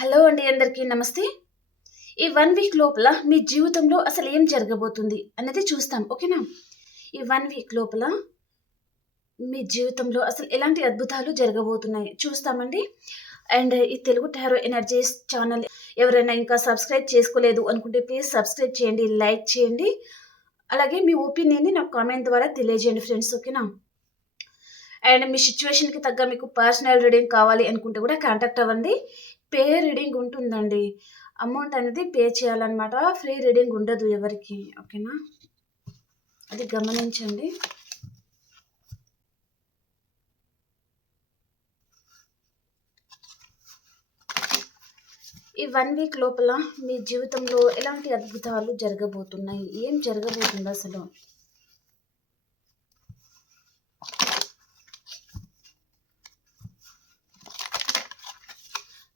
Hello అండి, అందరికీ నమస్తే. ఈ 1 వీక్ లోపల మీ జీవితంలో అసలు ఏం జరగబోతుంది అనేది చూస్తాం. ఓకేనా? ఈ 1 వీక్ లోపల మీ జీవితంలో అసలు ఎలాంటి అద్భుతాలు జరగబోతున్నాయి చూస్తామండి. అండ్ ఈ తెలుగు టారో ఎనర్జీస్ ఛానల్ ఎవరైనా ఇంకా సబ్స్క్రైబ్ చేసుకోలేదు అనుకుంటే ప్లీజ్ సబ్స్క్రైబ్ చేయండి, లైక్ చేయండి. అలాగే మీ ఒపీనియన్ని నాకు కామెంట్ ద్వారా తెలియజేయండి ఫ్రెండ్స్. ఓకేనా? అండ్ మీ సిచ్యువేషన్కి తగ్గ మీకు పర్సనల్ రీడింగ్ కావాలి అనుకుంటే కూడా కాంటాక్ట్ అవ్వండి. పే రీడింగ్ ఉంటుందండి. అమౌంట్ అనేది పే చేయాలన్నమాట. ఫ్రీ రీడింగ్ ఉండదు ఎవరికి. ఓకేనా? అది గమనించండి. ఈ 1 వీక్ లోపల మీ జీవితంలో ఎలాంటి అద్భుతాలు జరగబోతున్నాయి, ఏం జరగబోతుంది అసలు?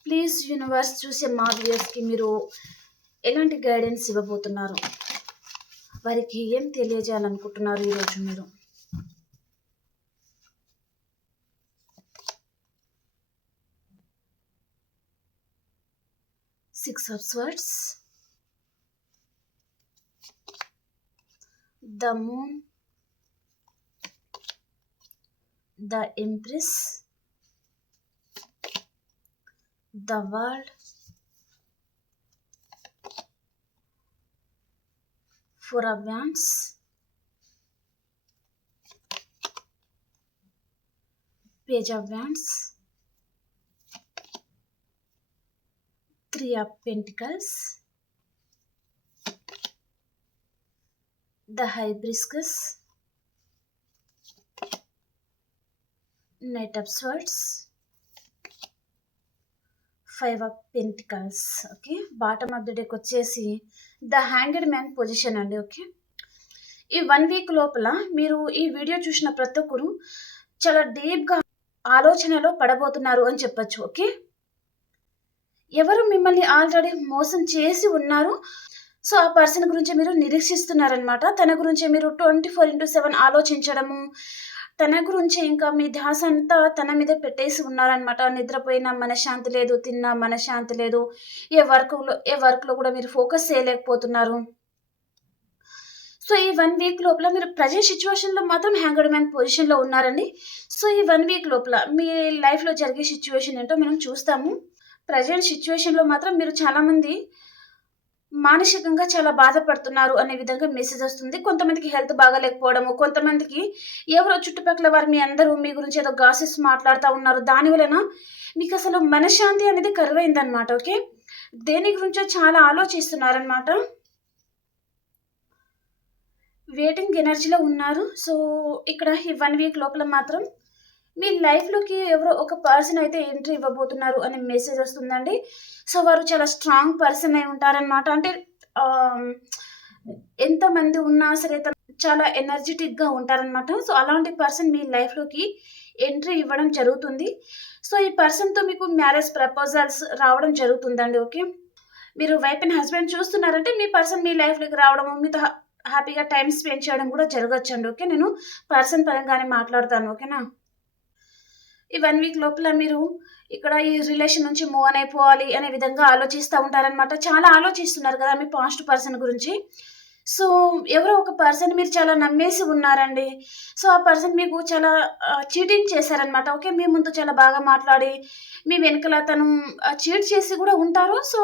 ప్లీజ్ యూనివర్స్ చూసే మా వ్యూయర్స్కి మీరు ఎలాంటి గైడెన్స్ ఇవ్వబోతున్నారు, వారికి ఏం తెలియజేయాలనుకుంటున్నారు ఈరోజు మీరు? Six of swords, the moon, the empress, the world, four of wands, page of wands, three of pentacles, the hibiscus, knight of swords, five of pentacles. Okay, bottom of the డేకి వచ్చేసి the hanged man position అండి. Okay, ఈ 1 week లోపల మీరు ఈ video చూసిన ప్రతి ఒక్కరు చాలా డీప్గా ఆలోచనలో పడబోతున్నారు అని చెప్పచ్చు. ఓకే, ఎవరు మిమ్మల్ని ఆల్రెడీ మోసం చేసి ఉన్నారు, సో ఆ పర్సన్ గురించి మీరు నిరీక్షిస్తున్నారనమాట. తన గురించి మీరు 24/7 ఆలోచించడము, తన గురించి ఇంకా మీ ధ్యాస అంతా తన మీద పెట్టేసి ఉన్నారనమాట. నిద్రపోయినా మనశ్శాంతి లేదు, తిన్నా మనశ్శాంతి లేదు, ఏ వర్క్లో కూడా మీరు ఫోకస్ చేయలేకపోతున్నారు. సో ఈ 1 వీక్ లోపల మీరు ప్రజెంట్ సిచ్యువేషన్లో మాత్రం హ్యాంగర్డ్ మ్యాన్ పొజిషన్లో ఉన్నారండి. సో ఈ 1 వీక్ లోపల మీ లైఫ్లో జరిగే సిచ్యువేషన్ ఏంటో మనం చూస్తాము. ప్రజెంట్ సిచ్యువేషన్లో మాత్రం మీరు చాలామంది మానసికంగా చాలా బాధపడుతున్నారు అనే విధంగా మెసేజ్ వస్తుంది. కొంతమందికి హెల్త్ బాగాలేకపోవడము, కొంతమందికి ఎవరో చుట్టుపక్కల వారు మీ అందరూ మీ గురించి ఏదో గాసిప్స్ మాట్లాడుతూ ఉన్నారు. దాని వలన మీకు అసలు మనశ్శాంతి అనేది కరువైందనమాట. ఓకే, దేని గురించో చాలా ఆలోచిస్తున్నారనమాట. వెయిటింగ్ ఎనర్జీలో ఉన్నారు. సో ఇక్కడ ఈ 1 వీక్ లోపల మాత్రం మీ లైఫ్లోకి ఎవరో ఒక పర్సన్ అయితే ఎంట్రీ ఇవ్వబోతున్నారు అనే మెసేజ్ వస్తుందండి. సో వారు చాలా స్ట్రాంగ్ పర్సన్ అయి ఉంటారనమాట. అంటే ఎంతమంది ఉన్నా సరే తను చాలా ఎనర్జెటిక్గా ఉంటారనమాట. సో అలాంటి పర్సన్ మీ లైఫ్లోకి ఎంట్రీ ఇవ్వడం జరుగుతుంది. సో ఈ పర్సన్తో మీకు మ్యారేజ్ ప్రపోజల్స్ రావడం జరుగుతుందండి. ఓకే, మీరు వైఫ్ అండ్ హస్బెండ్ చూస్తున్నారంటే మీ పర్సన్ మీ లైఫ్లోకి రావడము, మీతో హ్యాపీగా టైం స్పెండ్ చేయడం కూడా జరగచ్చండి. ఓకే, నేను పర్సన్ పరంగానే మాట్లాడతాను. ఓకేనా? ఈ 1 వీక్ లోపల మీరు ఇక్కడ ఈ రిలేషన్ నుంచి మూవ్ ఆన్ అయిపోవాలి అనే విధంగా ఆలోచిస్తూ ఉంటారనమాట. చాలా ఆలోచిస్తున్నారు కదా మీ పాస్ట్ పర్సన్ గురించి. సో ఎవరో ఒక పర్సన్ మీరు చాలా నమ్మేసి ఉన్నారండి. సో ఆ పర్సన్ మీకు చాలా చీటింగ్ చేశారనమాట. ఓకే, మీ ముందు చాలా బాగా మాట్లాడి మీ వెనకల తను చీట్ చేసి కూడా ఉంటారు. సో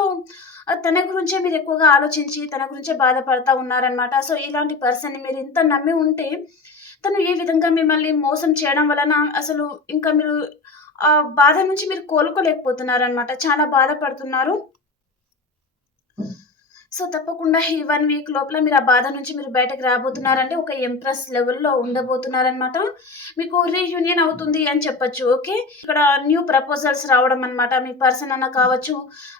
తన గురించే మీరు ఎక్కువగా ఆలోచించి తన గురించే బాధపడతా ఉన్నారనమాట. సో ఇలాంటి పర్సన్ని మీరు ఇంత నమ్మి ఉంటే తను ఈ విధంగా మిమ్మల్ని మోసం చేయడం వలన అసలు ఇంకా మీరు ఆ బాధ నుంచి మీరు కోలుకోలేకపోతున్నారనమాట. చాలా బాధపడుతున్నారు. సో తప్పకుండా ఈ 1 వీక్ లోపల మీరు ఆ బాధ నుంచి మీరు బయటకు రాబోతున్నారంటే ఒక ఎంప్రెస్ లెవెల్లో ఉండబోతున్నారనమాట. మీకు రీయూనియన్ అవుతుంది అని చెప్పచ్చు. ఓకే, ఇక్కడ న్యూ ప్రపోజల్స్ రావడం అనమాట. మీ పర్సన్ అన్న కావచ్చు,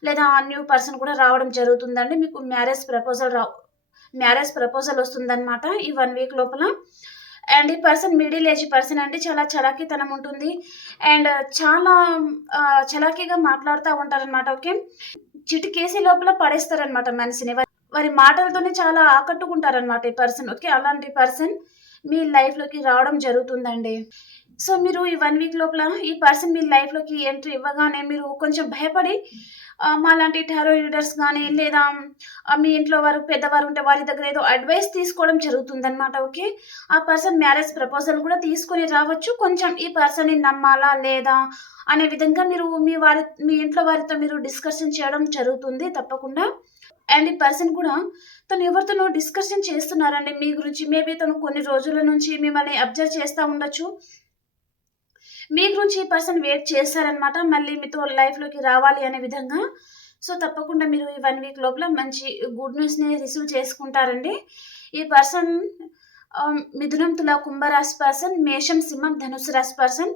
లేదా ఆ న్యూ పర్సన్ కూడా రావడం జరుగుతుందండి. మీకు మ్యారేజ్ ప్రపోజల్ వస్తుందన్నమాట ఈ 1 వీక్ లోపల. అండ్ ఈ పర్సన్ మిడిల్ ఏజ్ పర్సన్ అండి. చాలా చలాకీతనం ఉంటుంది అండ్ చాలా చలాకీగా మాట్లాడుతూ ఉంటారనమాట. ఓకే, చిటికేసి లోపల పడేస్తారనమాట మనిషిని. వారి మాటలతోనే చాలా ఆకట్టుకుంటారనమాట ఈ పర్సన్. ఓకే, అలాంటి పర్సన్ మీ లైఫ్లోకి రావడం జరుగుతుందండి. సో మీరు ఈ 1 వీక్ లోపల ఈ పర్సన్ మీ లైఫ్‌లోకి ఎంట్రీ ఇవ్వగానే మీరు కొంచెం భయపడి మాలాంటి టారో రీడర్స్ గానీ, లేదా మీ ఇంట్లో వారు పెద్దవారు ఉంటే వారి దగ్గర ఏదో అడ్వైస్ తీసుకోవడం జరుగుతుందనమాట. ఓకే. ఆ పర్సన్ మ్యారేజ్ ప్రపోజల్ కూడా తీసుకొని రావచ్చు. కొంచెం ఈ పర్సన్‌ని నమ్మాలా లేదా అనే విధంగా మీరు మీ ఇంట్లో వారితో మీరు డిస్కషన్ చేయడం జరుగుతుంది తప్పకుండా. అండ్ ఈ పర్సన్ కూడా తను ఎవరితోనో డిస్కషన్ చేస్తున్నారండి మీ గురించి. మేబీ తను కొన్ని రోజుల నుంచి మిమ్మల్ని అబ్జర్వ్ చేస్తా ఉండొచ్చు. మీ గురించి ఈ పర్సన్ వెయిట్ చేశారనమాట. మళ్ళీ మీతో లైఫ్‌లోకి రావాలి అనే విధంగా. సో, తప్పకుండా మీరు ఈ 1 వీక్ లోపల మంచి గుడ్ న్యూస్‌ని రిసీవ్ చేసుకుంటారండి. ఈ పర్సన్ మిథునం, తుల, కుంభరాశి పర్సన్, మేషం, సింహం, ధనుస్సు రాశి పర్సన్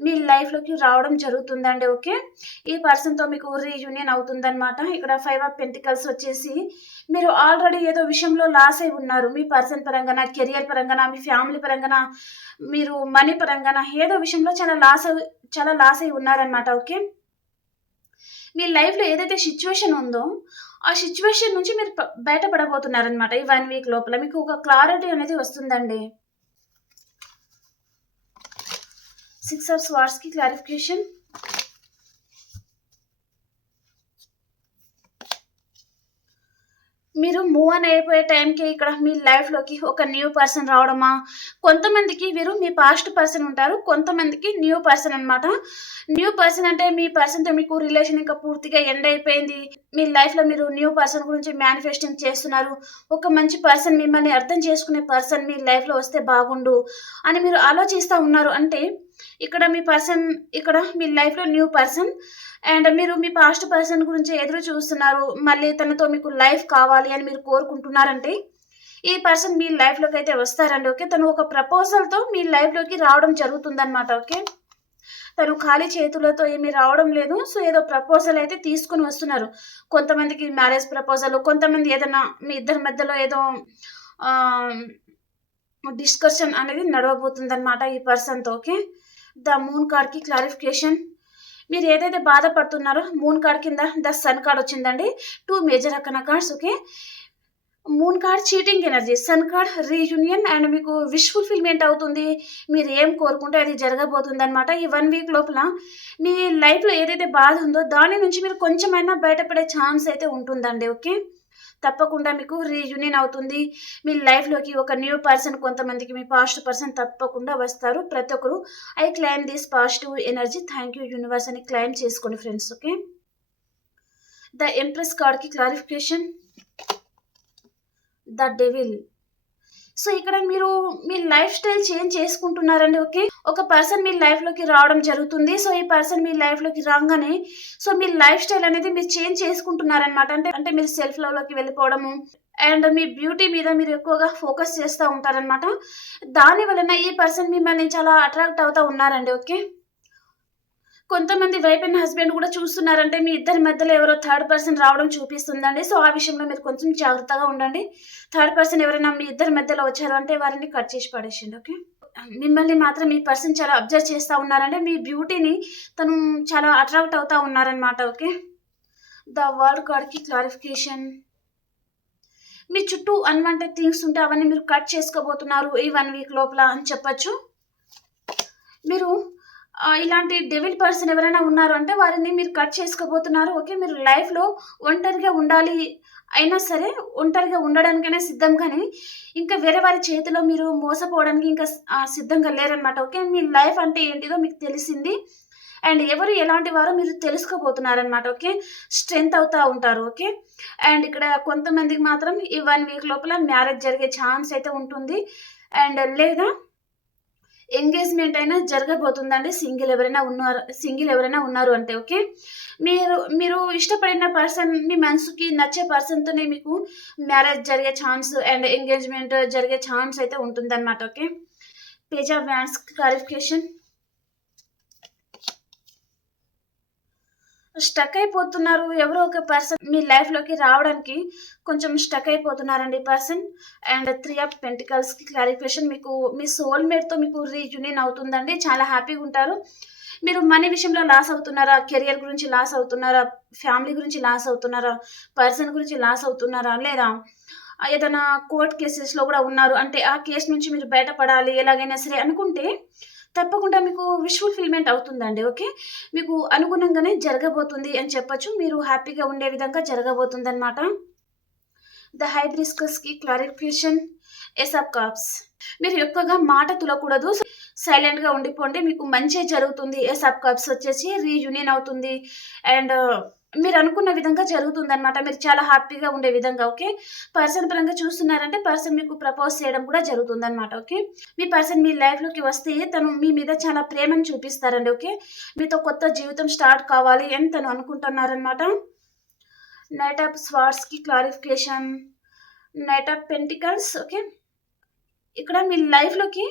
మీ లైఫ్‌లోకి రావడం జరుగుతుందండి. ఓకే. ఈ పర్సన్‌తో మీకు రీయూనియన్ అవుతుందనమాట. ఇక్కడ 5 ఆఫ్ పెంటికల్స్ వచ్చేసి మీరు ఆల్రెడీ ఏదో విషయంలో లాస్ అయి ఉన్నారు. మీ పర్సన్ పరంగాన, కెరియర్ పరంగాన, మీ ఫ్యామిలీ పరంగాన, మీరు మనీ పరంగాన ఏదో విషయంలో చాలా లాస్ అయి ఉన్నారనమాట. ఓకే. మీ లైఫ్‌లో ఏదైతే సిట్యుయేషన్ ఉందో, ఆ సిట్యుయేషన్ నుంచి మీరు బయటపడబోతున్నారనమాట. ఈ 1 వీక్ లోపల మీకు ఒక క్లారిటీ అనేది వస్తుందండి. 6 ఆఫ్ స్వార్డ్స్‌కి క్లారిఫికేషన్. మీరు మూవ్ ఆన్ అయిపోయే టైంకి ఇక్కడ మీ లైఫ్‌లోకి ఒక న్యూ పర్సన్ రావడమా, కొంతమందికి వీరు మీ పాస్ట్ పర్సన్ ఉంటారు. కొంతమందికి న్యూ పర్సన్ అనమాట. న్యూ పర్సన్ అంటే మీ పర్సన్‌తో మీకు రిలేషన్ ఇంకా పూర్తిగా ఎండ్ అయిపోయింది. మీ లైఫ్‌లో మీరు న్యూ పర్సన్ గురించి మేనిఫెస్టింగ్ చేస్తున్నారు. ఒక మంచి పర్సన్, మిమ్మల్ని అర్థం చేసుకునే పర్సన్ మీ లైఫ్‌లో వస్తే బాగుండు అని మీరు ఆలోచిస్తా ఉన్నారు. అంటే ఇక్కడ మీ లైఫ్‌లో న్యూ పర్సన్ అండ్ మీరు మీ పాస్ట్ పర్సన్ గురించి ఎదురు చూస్తున్నారు. మళ్ళీ తనతో మీకు లైఫ్ కావాలి అని మీరు కోరుకుంటున్నారంటే, ఈ పర్సన్ మీ లైఫ్‌లోకి అయితే వస్తారండి. ఓకే. తను ఒక ప్రపోజల్‌తో మీ లైఫ్‌లోకి రావడం జరుగుతుందనమాట. ఓకే. తను ఖాళీ చేతులతో ఏమీ రావడం లేదు. సో, ఏదో ప్రపోజల్ అయితే తీసుకొని వస్తున్నారు. కొంతమందికి మ్యారేజ్ ప్రపోజల్, కొంతమంది ఏదైనా మీ ఇద్దరి మధ్యలో ఏదో ఆహ్, డిస్కషన్ అనేది నడవబోతుందనమాట ఈ పర్సన్‌తో. ఓకే. ద మూన్ కార్డ్‌కి క్లారిఫికేషన్. మీరు ఏదైతే బాధపడుతున్నారో మూన్ కార్డ్ కింద ద సన్ కార్డ్ వచ్చిందండి. 2 major arcana cards. Okay. Moon card cheating energy, sun card reunion and మీకు విష్ ఫుల్‌ఫిల్‌మెంట్ అవుతుంది. మీరు ఏం కోరుకుంటే అది జరగబోతుందనమాట. ఈ 1 వీక్ లోపల మీ లైఫ్‌లో ఏదైతే బాధ ఉందో దాని నుంచి మీరు కొంచెమైనా బయటపడే ఛాన్స్ అయితే ఉంటుందండి. ఓకే. తప్పకుండా మీకు రీయూనియన్ అవుతుంది. మీ లైఫ్‌లోకి ఒక న్యూ పర్సన్, కొంతమందికి మీ పాస్ట్ పర్సన్ తప్పకుండా వస్తారు. ప్రతి ఒక్కరు I claim this positive energy. Thank you universe అని క్లైమ్ చేసుకోండి ఫ్రెండ్స్. ఓకే. ద ఎంప్రెస్ కార్డ్‌కి క్లారిఫికేషన్. The devil. సో, ఇక్కడ మీరు మీ లైఫ్ స్టైల్ చేంజ్ చేసుకుంటున్నారండి. ఓకే. ఒక పర్సన్ మీ లైఫ్‌లోకి రావడం జరుగుతుంది. సో, ఈ పర్సన్ మీ లైఫ్‌లోకి రాంగానే మీ లైఫ్ స్టైల్ అనేది మీరు చేంజ్ చేసుకుంటున్నారనమాట. అంటే మీరు సెల్ఫ్ లవ్‌లోకి వెళ్ళిపోవడము అండ్ మీ బ్యూటీ మీద మీరు ఎక్కువగా ఫోకస్ చేస్తా ఉంటారనమాట. దాని వలన ఈ పర్సన్ మిమ్మల్ని చాలా అట్రాక్ట్ అవుతా ఉన్నారండి. ఓకే. కొంతమంది వైఫ్ అండ్ హస్బెండ్ కూడా చూస్తున్నారంటే మీ ఇద్దరి మధ్యలో ఎవరో థర్డ్ పర్సన్ రావడం చూపిస్తుందండి. సో, ఆ విషయంలో మీరు కొంచెం జాగ్రత్తగా ఉండండి. థర్డ్ పర్సన్ ఎవరైనా మీ ఇద్దరి మధ్యలో వచ్చారు అంటే వారిని కట్ చేసి పడేసేయండి. ఓకే. మిమ్మల్ని మాత్రం ఈ పర్సన్ చాలా అబ్జర్వ్ చేస్తా ఉన్నారంటే మీ బ్యూటీని తను చాలా అట్రాక్ట్ అవుతా ఉన్నారనమాట. ఓకే. ద వరల్డ్ కార్డ్‌కి క్లారిఫికేషన్. మీ చుట్టూ అన్‌వాంటెడ్ థింగ్స్ ఉంటే అవన్నీ మీరు కట్ చేసుకోబోతున్నారు ఈ 1 వీక్ లోపల అని చెప్పొచ్చు. మీరు ఇలాంటి డెవిల్ పర్సన్ ఎవరైనా ఉన్నారు అంటే వారిని మీరు కట్ చేసుకోబోతున్నారు. ఓకే. మీరు లైఫ్‌లో ఒంటరిగా ఉండాలి అయినా సరే, ఒంటరిగా ఉండడానికైనా సిద్ధం కానీ, ఇంకా వేరే వారి చేతిలో మీరు మోసపోవడానికి ఇంకా సిద్ధంగా లేరనమాట. ఓకే. మీ లైఫ్ అంటే ఏంటిదో మీకు తెలిసింది. అండ్ ఎవరు ఎలాంటి వారో మీరు తెలుసుకోబోతున్నారనమాట. ఓకే. స్ట్రెంత్ అవుతా ఉంటారు. ఓకే. అండ్ ఇక్కడ కొంతమందికి మాత్రం ఈ 1 వీక్ లోపల మ్యారేజ్ జరిగే ఛాన్స్ అయితే ఉంటుంది. అండ్ లేదా ఎంగేజ్‌మెంట్ అయినా జరగబోతుందండి. సింగిల్ ఎవరైనా ఉన్నారు అంటే. ఓకే. మీరు ఇష్టపడిన పర్సన్, మీ మనసుకి నచ్చే పర్సన్‌తోనే మీకు మ్యారేజ్ జరిగే ఛాన్స్ అండ్ ఎంగేజ్‌మెంట్ జరిగే ఛాన్స్ అయితే ఉంటుందన్నమాట. Okay. Page of wands clarification. Stuck అయిపోతున్నారు. ఎవరో ఒక పర్సన్ మీ లైఫ్‌లోకి రావడానికి కొంచెం స్టక్ అయిపోతున్నారండి పర్సన్. అండ్ 3 ఆఫ్ పెంటికల్స్‌కి క్లారిఫికేషన్. మీకు మీ సోల్‌మేట్‌తో మీకు రీయూనియన్ అవుతుందండి. చాలా హ్యాపీగా ఉంటారు. మీరు మనీ విషయంలో లాస్ అవుతున్నారా? కెరియర్ గురించి లాస్ అవుతున్నారా? ఫ్యామిలీ గురించి లాస్ అవుతున్నారా? పర్సన్ గురించి లాస్ అవుతున్నారా? లేదా ఏదైనా కోర్ట్ కేసెస్‌లో గూడా ఉన్నారు. అంటే ఆ కేస్ నుంచి మీరు బయటపడాలి ఎలాగైనా సరే అనుకుంటే తప్పకుండా మీకు విష్ ఫుల్ఫిల్మెంట్ అవుతుందండి. ఓకే. మీకు అనుగుణంగానే జరగబోతుంది అని చెప్పొచ్చు. మీరు హ్యాపీగా ఉండే విధంగా జరగబోతుందనమాట. ద హైబ్రిస్కస్‌కి క్లారిఫికేషన్ ఏస్ ఆఫ్ కప్స్. మీరు ఎక్కువగా మాట తులకూడదు. సైలెంట్‌గా ఉండిపోండి. మీకు మంచే జరుగుతుంది. ఏస్ ఆఫ్ కప్స్ వచ్చేసి రీయూనియన్ అవుతుంది. అండ్ మీరు అనుకున్న విధంగా జరుగుతుందనమాట. మీరు చాలా హ్యాపీగా ఉండే విధంగా. ఓకే. పర్సన్ పరంగా చూస్తున్నారంటే పర్సన్ మీకు ప్రపోజ్ చేయడం కూడా జరుగుతుందనమాట. ఓకే. మీ పర్సన్ మీ లైఫ్‌లోకి వస్తే తను మీ మీద చాలా ప్రేమను చూపిస్తారండి. ఓకే. మీతో కొత్త జీవితం స్టార్ట్ కావాలి అని తను అనుకుంటున్నారనమాట. నైట్ ఆఫ్ స్వార్డ్స్‌కి clarification knight of pentacles. Okay. ఇక్కడ మీ లైఫ్‌లోకి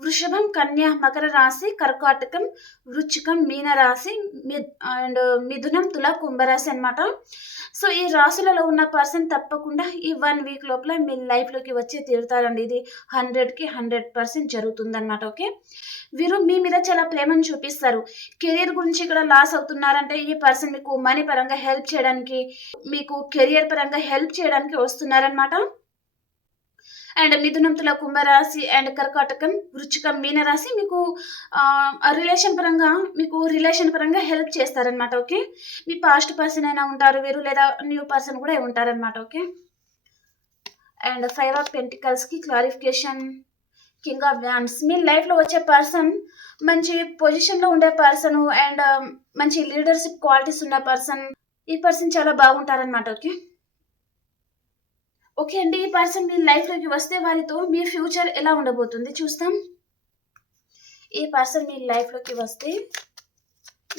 వృషభం, కన్య, మకర రాశి, కర్కాటకం, వృచ్చికం, మీన రాశి, అండ్ మిథునం, తుల, కుంభరాశి అనమాట. సో ఈ రాశులలో ఉన్న పర్సన్ తప్పకుండా ఈ 1 వీక్ లోపల మీ లైఫ్‌లోకి వచ్చి తీరుతారండి. ఇది 100కి 100% జరుగుతుందన్నమాట. ఓకే. వీరు మీ మీద చాలా ప్రేమను చూపిస్తారు. కెరియర్ గురించి ఇక్కడ లాస్ అవుతున్నారంటే ఈ పర్సన్ మీకు మనీ పరంగా హెల్ప్ చేయడానికి, మీకు కెరియర్ పరంగా హెల్ప్ చేయడానికి వస్తున్నారనమాట. అండ్ మిథునం, తుల, కుంభరాశి అండ్ కర్కాటకం, వృచ్చికం, మీనరాశి మీకు రిలేషన్ పరంగా హెల్ప్ చేస్తారనమాట. ఓకే. మీ పాస్ట్ పర్సన్ అయినా ఉంటారు వీరు, లేదా న్యూ పర్సన్ కూడా ఉంటారనమాట. ఓకే. అండ్ 5 ఆఫ్ పెంటికల్స్‌కి క్లారిఫికేషన్ కింగ్ ఆఫ్ వ్యాండ్స్. మీ లైఫ్‌లో వచ్చే పర్సన్ మంచి పొజిషన్‌లో ఉండే పర్సన్ అండ్ మంచి లీడర్షిప్ క్వాలిటీస్ ఉన్న పర్సన్. ఈ పర్సన్ చాలా బాగుంటారనమాట. ఓకే. ఓకే అండి. ఈ పర్సన్ మీ లైఫ్‌లోకి వస్తే వారితో మీ ఫ్యూచర్ ఎలా ఉండబోతుంది చూస్తాం. ఈ పర్సన్ మీ లైఫ్‌లోకి వస్తే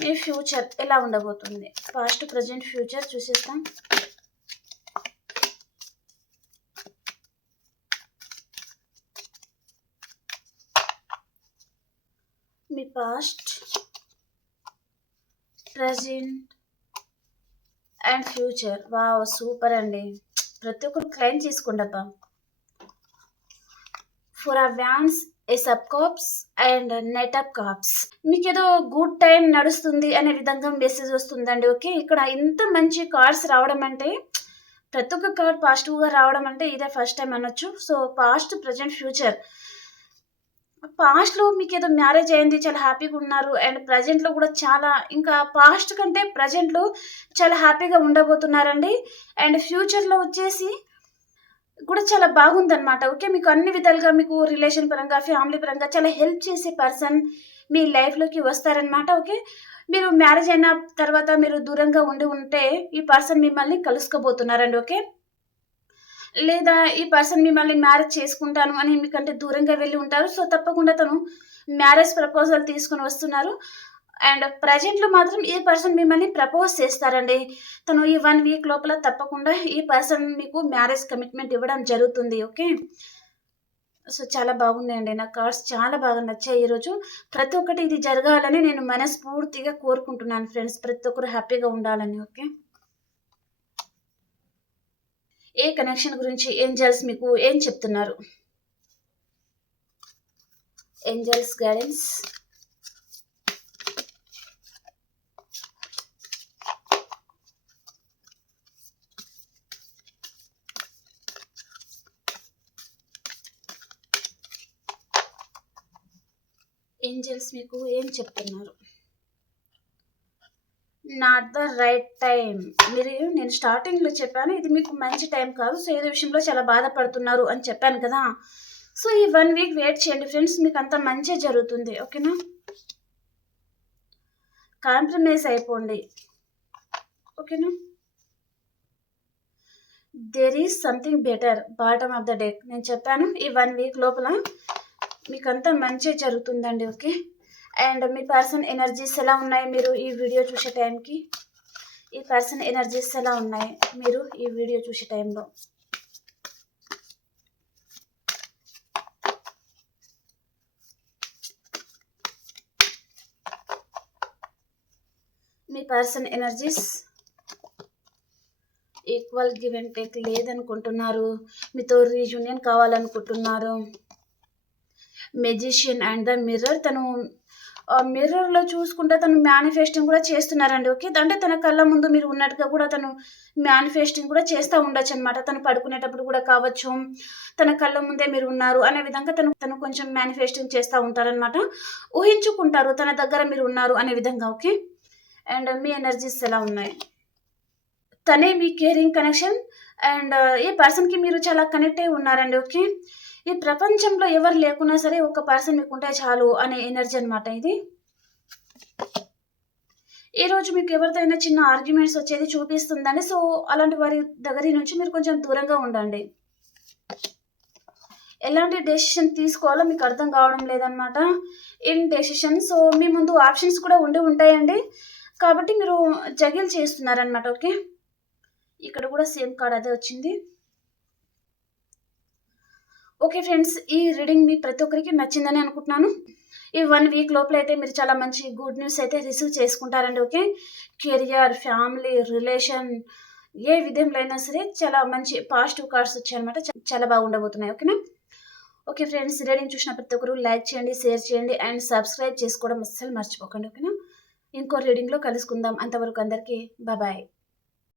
మీ ఫ్యూచర్ ఎలా ఉండబోతుంది? పాస్ట్, ప్రెజెంట్, ఫ్యూచర్ చూసేస్తాం. మీ past, present and future. Wow! Super అండి. ప్రతి ఒక్కరు క్లైమ్ చేసుకోండి అబ్బా. 4 of wands, ace of cups and knight of cups. మీకేదో గుడ్ టైం నడుస్తుంది అనే విధంగా మెసేజ్ వస్తుందండి. ఓకే. ఇక్కడ ఇంత మంచి కార్డ్స్ రావడం అంటే ప్రతి ఒక్క కార్డ్ పాజిటివ్‌గా రావడం అంటే ఇదే ఫస్ట్ టైం అనొచ్చు. So past, present, future. పాస్ట్‌లో మీకేదో మ్యారేజ్ అయింది. చాలా హ్యాపీగా ఉన్నారు. అండ్ ప్రెజెంట్‌లో కూడా చాలా ఇంకా పాస్ట్ కంటే ప్రెజెంట్‌లో చాలా హ్యాపీగా ఉండబోతున్నారండి. అండ్ ఫ్యూచర్‌లో వచ్చేసి కూడా చాలా బాగుందనమాట. ఓకే. మీకు అన్ని విధాలుగా మీకు రిలేషన్ పరంగా, ఫ్యామిలీ పరంగా చాలా హెల్ప్ చేసే పర్సన్ మీ లైఫ్‌లోకి వస్తారనమాట. ఓకే. మీరు మ్యారేజ్ అయిన తర్వాత మీరు దూరంగా ఉంటే ఈ పర్సన్ మిమ్మల్ని కలుసుకోబోతున్నారండి. ఓకే. లేదా ఈ పర్సన్ మిమ్మల్ని మ్యారేజ్ చేసుకుంటాను అని మీకంటే దూరంగా వెళ్ళి ఉంటారు. సో తప్పకుండా తను మ్యారేజ్ ప్రపోజల్ తీసుకొని వస్తున్నారు. అండ్ ప్రెజెంట్‌లో మాత్రం ఈ పర్సన్ మిమ్మల్ని ప్రపోజ్ చేస్తారండి. తను ఈ 1 వీక్ లోపల తప్పకుండా ఈ పర్సన్ మీకు మ్యారేజ్ కమిట్మెంట్ ఇవ్వడం జరుగుతుంది. ఓకే. సో చాలా బాగున్నాయండి. నా కార్డ్స్ చాలా బాగా నచ్చాయి ఈరోజు. ప్రతి ఒక్కటి ఇది జరగాలని నేను మనస్ఫూర్తిగా కోరుకుంటున్నాను ఫ్రెండ్స్. ప్రతి ఒక్కరు హ్యాపీగా ఉండాలని. ఓకే. ఏ కనెక్షన్ గురించి ఏంజెల్స్ మీకు ఏం చెప్తున్నారు? Angels guidance. ఏంజెల్స్ మీకు ఏం చెప్తున్నారు? Not the right time. నేను స్టార్టింగ్‌లో చెప్పాను ఇది మీకు మంచి టైం కాదు. సో ఏదో విషయంలో చాలా బాధపడుతున్నారు అని చెప్పాను కదా! సో ఈ 1 వీక్ వెయిట్ చేయండి ఫ్రెండ్స్. మీకు అంతా మంచే జరుగుతుంది. ఓకేనా? కాంప్రమైజ్ అయిపోండి. ఓకేనా? There is something better bottom of the deck. నేను చెప్పాను ఈ 1 వీక్ లోపల మీకంతా మంచే జరుగుతుందండి. ఓకే. అండ్ మీ పర్సన్ ఎనర్జీస్ ఎలా ఉన్నాయి మీరు ఈ వీడియో చూసే టైంకి? ఈ పర్సన్ ఎనర్జీస్ ఎలా ఉన్నాయి మీరు ఈ వీడియో చూసే టైంలో? మీ person energies equal give and take లేదనుకుంటున్నారు. మీతో రీయూనియన్ కావాలనుకుంటున్నారు. Magician and the mirror. తను మిర్రర్‌లో చూసుకుంటే తను మేనిఫెస్టింగ్ కూడా చేస్తున్నారండి. ఓకే. అంటే తన కళ్ళ ముందు మీరు ఉన్నట్టుగా కూడా తను మేనిఫెస్టింగ్ కూడా చేస్తా ఉండొచ్చనమాట. తను పడుకునేటప్పుడు కూడా కావచ్చు, తన కళ్ళ ముందే మీరు ఉన్నారు అనే విధంగా తను తను కొంచెం మేనిఫెస్టింగ్ చేస్తా ఉంటారనమాట. ఊహించుకుంటారు తన దగ్గర మీరు ఉన్నారు అనే విధంగా. ఓకే. అండ్ మీ ఎనర్జీస్ ఎలా ఉన్నాయి? తనే మీ కేరింగ్ కనెక్షన్. అండ్ ఈ పర్సన్‌కి మీరు చాలా కనెక్ట్ అయ్యి ఉన్నారండి. ఓకే. ఈ ప్రపంచంలో ఎవరు లేకున్నా సరే ఒక పర్సన్ మీకుంటే చాలు అనే ఎనర్జీ అనమాట ఇది. ఈరోజు మీకు ఎవరితో అయినా చిన్న ఆర్గ్యుమెంట్స్ వచ్చేది చూపిస్తుందండి. సో, అలాంటి వారి దగ్గరి నుంచి మీరు కొంచెం దూరంగా ఉండండి. ఎలాంటి డెసిషన్ తీసుకోవాలో మీకు అర్థం కావడం లేదనమాట. In decision. సో, మీ ముందు ఆప్షన్స్ కూడా ఉండి ఉంటాయండి. కాబట్టి మీరు జగిల్ చేస్తున్నారనమాట. ఓకే. ఇక్కడ కూడా సేమ్ కార్డ్ అదే వచ్చింది. ఓకే ఫ్రెండ్స్, ఈ రీడింగ్ మీ ప్రతి ఒక్కరికి నచ్చిందని అనుకుంటున్నాను. ఈ 1 వీక్ లోపల అయితే మీరు చాలా మంచి గుడ్ న్యూస్ అయితే రిసీవ్ చేసుకుంటారండి. ఓకే. కెరియర్, ఫ్యామిలీ, రిలేషన్ ఏ విధంలో అయినా సరే చాలా మంచి పాజిటివ్ కార్డ్స్ వచ్చాయన్నమాట. చాలా బాగుండబోతున్నాయి. ఓకేనా? ఓకే ఫ్రెండ్స్, రీడింగ్ చూసిన ప్రతి ఒక్కరు లైక్ చేయండి, షేర్ చేయండి అండ్ సబ్స్క్రైబ్ చేసుకోవడం అస్సలు మర్చిపోకండి. ఓకేనా? ఇంకో రీడింగ్‌లో కలుసుకుందాం. అంతవరకు అందరికీ బాయ్.